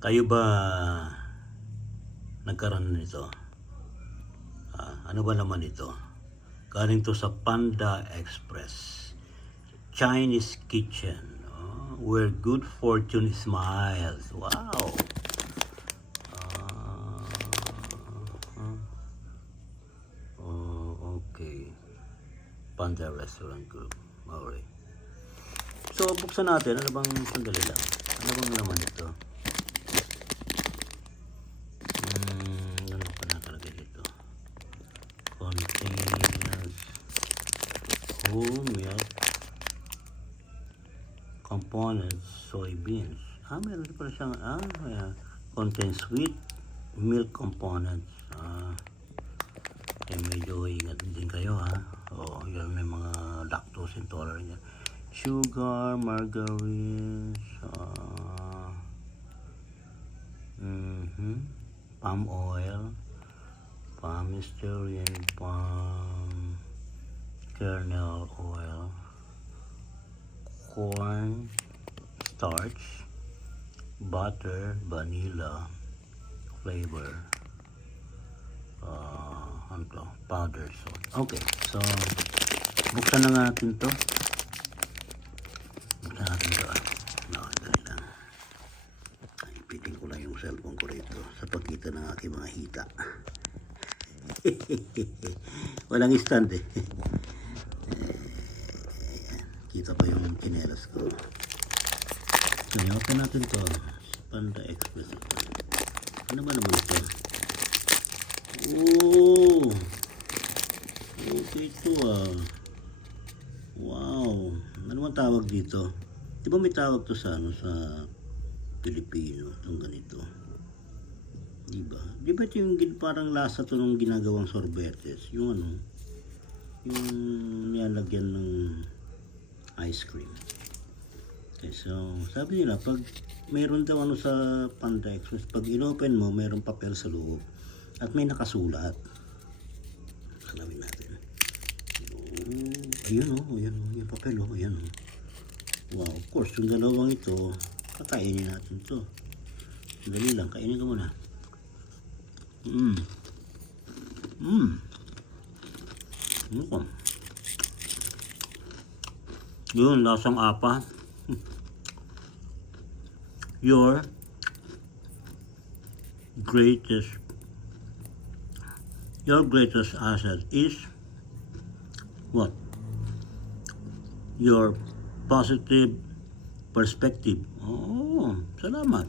Kayo ba nagkaroon nito? Ano ba naman ito? Galing to sa Panda Express. Chinese kitchen. Where good fortune smiles. Wow! Okay. Panda Restaurant Group. Alright. So, buksan natin. Ano bang sandali lang? Ano bang naman ito? Ano pa nakalagay dito? Contains whole milk components, soybeans. Meron pa siyang, contains sweet milk components. Medyo ingat din kayo, ha? Yan may mga lactose intolerant yan. Sugar, margarine, palm oil, palm stearin, palm kernel oil, corn starch, butter, vanilla flavor, powder salt. Okay, so buksan na natin to. Buksan natin to. Dali lang. Ipitin ko lang yung cellphone ko rito sa pagkita ng aking mga hita. Walang stand eh. Kita pa yung chinelas ko. So, open natin to. Panda Express. Ano ba naman ito? Oh! Okay ito Wow! Ano man tawag dito? Di ba may tawag to sa Pilipino? Itong ganito. Di ba ito yung parang lasa to nung ginagawang sorbetes? Yung yung nilalagyan ng ice cream. Okay, so sabi nila pag mayroon daw sa Panda Express, pag inopen mo mayroong papel sa loob at may nakasulat. Alamin natin. Ayun yung papel ayan Wow, of course yung dalawang ito kakainin natin to. Dali lang, kainin ka muna. Yun, lasang apa. Your greatest asset is what? Your positive perspective. Salamat.